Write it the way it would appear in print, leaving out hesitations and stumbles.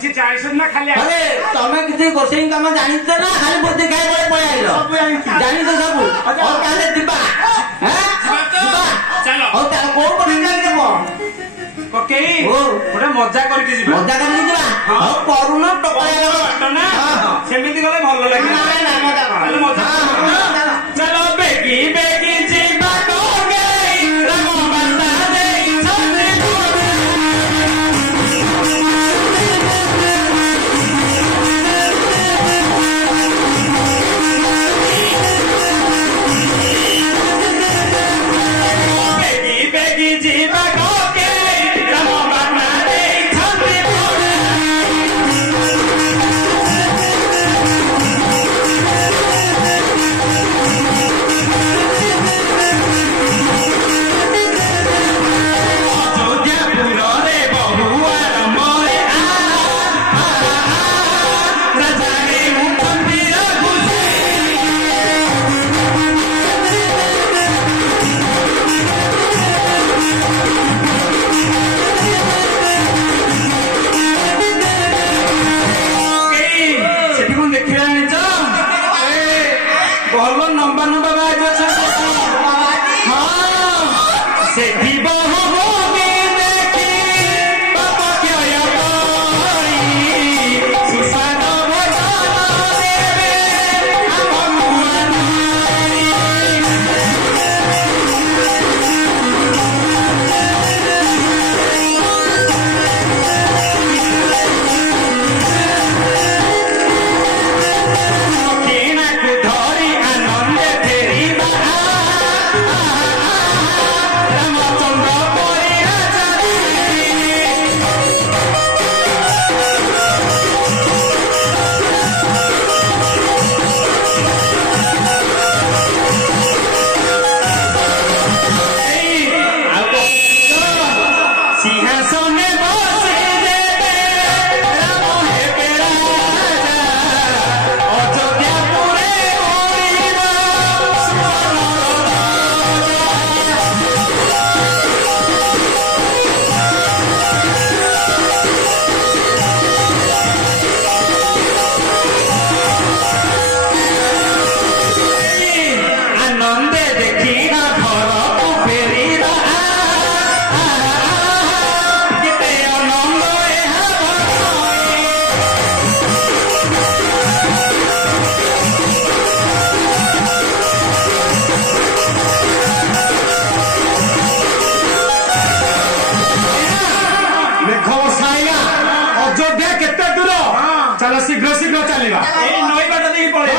किसी चालीस ना खाली अरे तमें किसी गोसेई काम जानिछ ना खाली बुद्धि खाइ बोले पळे आइलो जानि तो सब और काले दिबा हैं दिबा चलो और ता को पड़ी जानि देबो ओके ओ गोटे मजा करके जीवा मजा करके जीवा और करूना टकाया ना सेमिति गले भल लागे ना ना मजा चलो बेगी बेगी जीवा कोगे राम बंदा दे छाती बेगी बेगी जीवा कोगे राम बंदा दे छाती शीघ्र शीघ्र चलवा नई बाट देखिए पड़े